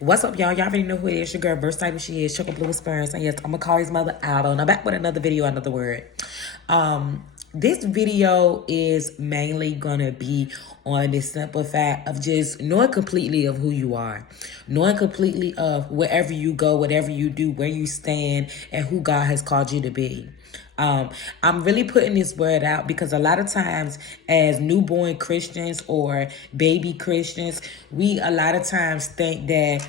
What's up, y'all? Y'all already know who it is. Your girl, versatile she is. Chocolate Blue Spurs. And yes, I'm gonna call his mother out. And I'm back with another video, another word. This video is mainly gonna be on the simple fact of just knowing completely of who you are, knowing completely of wherever you go, whatever you do, where you stand, and who God has called you to be. I'm really putting this word out because a lot of times as newborn Christians or baby Christians, we a lot of times think that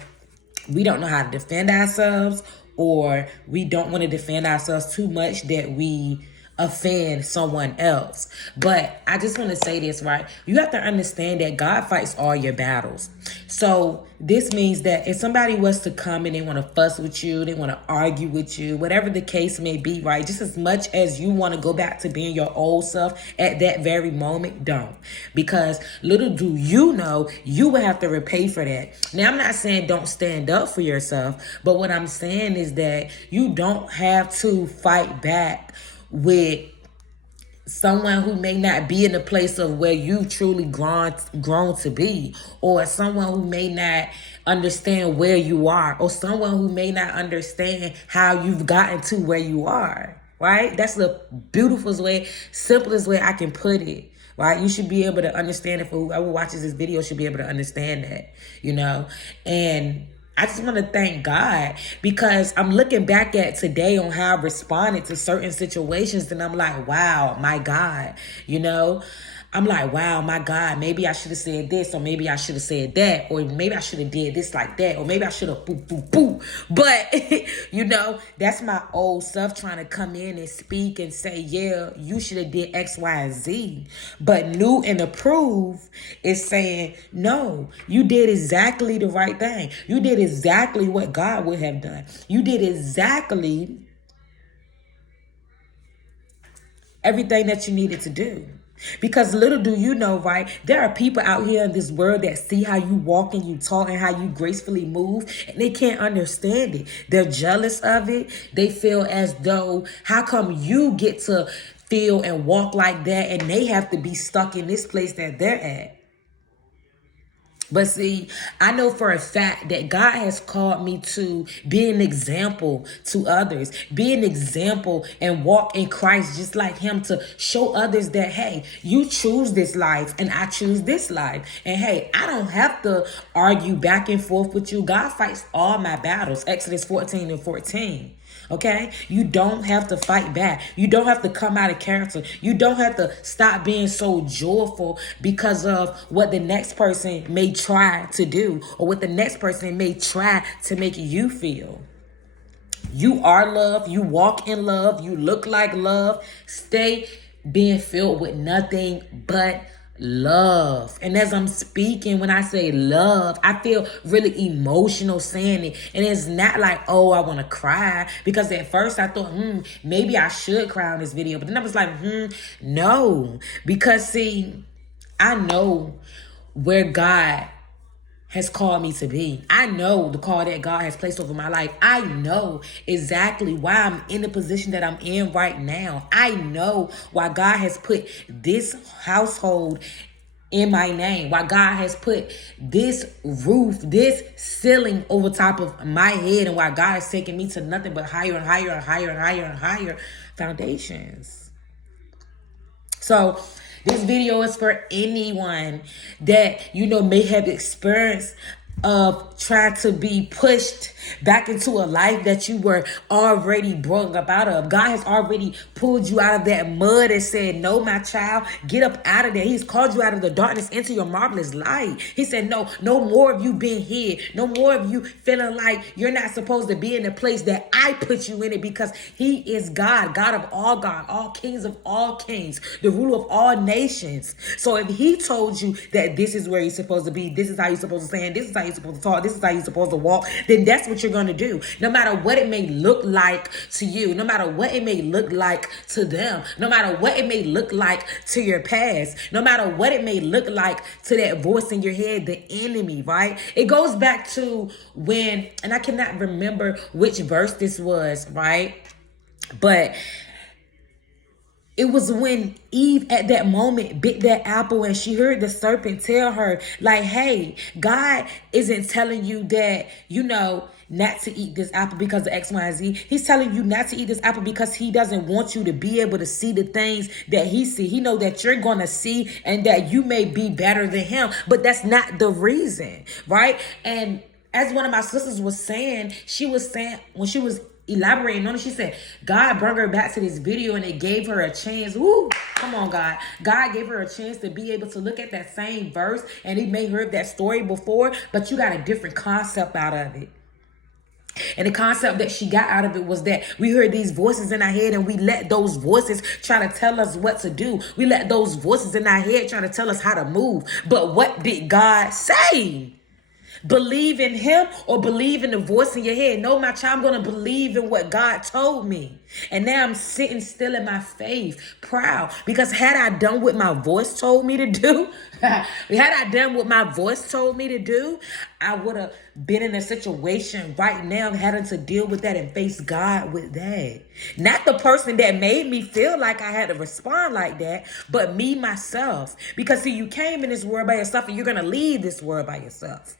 we don't know how to defend ourselves, or we don't want to defend ourselves too much that we offend someone else. But I just want to say this, right? You have to understand that God fights all your battles. So this means that if somebody was to come and they want to fuss with you, they want to argue with you, whatever the case may be, right? Just as much as you want to go back to being your old self at that very moment, don't. Because little do you know, you will have to repay for that. Now, I'm not saying don't stand up for yourself, but what I'm saying is that you don't have to fight back with someone who may not be in the place of where you truly grown to be, or someone who may not understand where you are, or someone who may not understand how you've gotten to where you are, right? That's the beautifulest way, simplest way I can put it. Right? You should be able to understand it. For whoever watches this video should be able to understand that, and I just want to thank God because I'm looking back at today on how I responded to certain situations, and I'm like, wow, my God, I'm like, wow, my God, maybe I should have said this, or maybe I should have said that, or maybe I should have did this like that, or maybe I should have boo, boo, boo. But, that's my old self trying to come in and speak and say, yeah, you should have did X, Y, and Z. But new and approved is saying, no, you did exactly the right thing. You did exactly what God would have done. You did exactly everything that you needed to do. Because little do you know, right? There are people out here in this world that see how you walk and you talk and how you gracefully move, and they can't understand it. They're jealous of it. They feel as though, how come you get to feel and walk like that and they have to be stuck in this place that they're at? But see, I know for a fact that God has called me to be an example to others, be an example and walk in Christ just like him, to show others that, hey, you choose this life and I choose this life. And hey, I don't have to argue back and forth with you. God fights all my battles. Exodus 14:14. Okay? You don't have to fight back. You don't have to come out of character. You don't have to stop being so joyful because of what the next person may try to do, or what the next person may try to make you feel. You are love. You walk in love. You look like love. Stay being filled with nothing but love. And as I'm speaking, when I say love, I feel really emotional saying it. And it's not like, oh, I want to cry. Because at first I thought, maybe I should cry on this video. But then I was like, no. Because see, I know where God has called me to be. I know the call that God has placed over my life. I know exactly why I'm in the position that I'm in right now. I know why God has put this household in my name, why God has put this roof, this ceiling over top of my head, and why God has taken me to nothing but higher and higher and higher and higher and higher foundations. So this video is for anyone that, may have experienced of trying to be pushed back into a life that you were already brought up out of. God has already pulled you out of that mud and said, no, my child, get up out of there. He's called you out of the darkness into your marvelous light. He said, no more of you being here. No more of you feeling like you're not supposed to be in the place that I put you in it, because he is God, God of all kings of all kings, the ruler of all nations. So if he told you that this is where you're supposed to be, this is how you're supposed to stand, this is how you're supposed to talk, this is how you're supposed to walk, then that's what you're going to do. No matter what it may look like to you, no matter what it may look like to them, no matter what it may look like to your past, no matter what it may look like to that voice in your head, the enemy, right? It goes back to when, and I cannot remember which verse this was, right? But It was when Eve at that moment bit that apple and she heard the serpent tell her, like, hey, God isn't telling you that, not to eat this apple because of X, Y, and Z. He's telling you not to eat this apple because he doesn't want you to be able to see the things that he see. He know that you're going to see and that you may be better than him, but that's not the reason, right? And as one of my sisters was saying, she was saying when she was elaborating on it, she said God brought her back to this video and it gave her a chance. Woo! Come on, God. God gave her a chance to be able to look at that same verse, and he may heard that story before, but you got a different concept out of it. And the concept that she got out of it was that we heard these voices in our head and we let those voices try to tell us what to do. We let those voices in our head try to tell us how to move. But what did God say? Believe in him or believe in the voice in your head? No, my child, I'm going to believe in what God told me. And now I'm sitting still in my faith, proud. Because had I done what my voice told me to do, I would have been in a situation right now having to deal with that and face God with that. Not the person that made me feel like I had to respond like that, but me, myself. Because see, you came in this world by yourself and you're going to leave this world by yourself.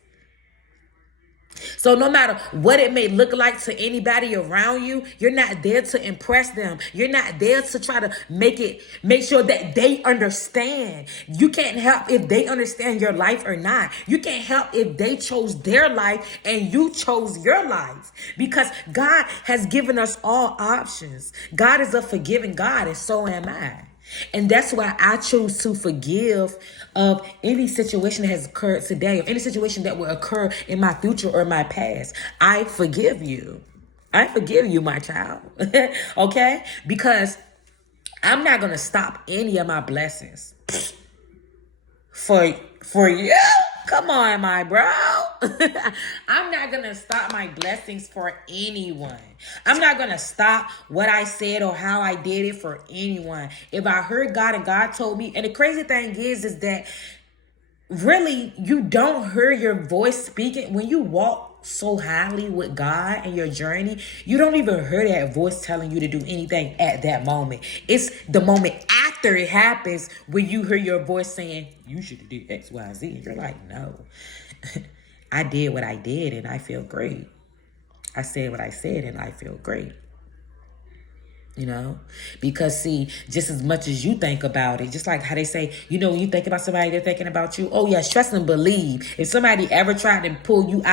So no matter what it may look like to anybody around you, you're not there to impress them. You're not there to try to make sure that they understand. You can't help if they understand your life or not. You can't help if they chose their life and you chose your life, because God has given us all options. God is a forgiving God, and so am I. And that's why I choose to forgive of any situation that has occurred today, or any situation that will occur in my future or my past. I forgive you. I forgive you, my child. Okay? Because I'm not going to stop any of my blessings for you. Come on, my bro. I'm not going to stop my blessings for anyone. I'm not going to stop what I said or how I did it for anyone. If I heard God and God told me, and the crazy thing is that really you don't hear your voice speaking when you walk so highly with God in your journey. You don't even hear that voice telling you to do anything at that moment. It's the moment after it happens when you hear your voice saying, you should do X, Y, Z. And you're like, no, I did what I did and I feel great. I said what I said and I feel great. Because see, just as much as you think about it, just like how they say, when you think about somebody, they're thinking about you. Oh, yes, trust and believe. If somebody ever tried to pull you out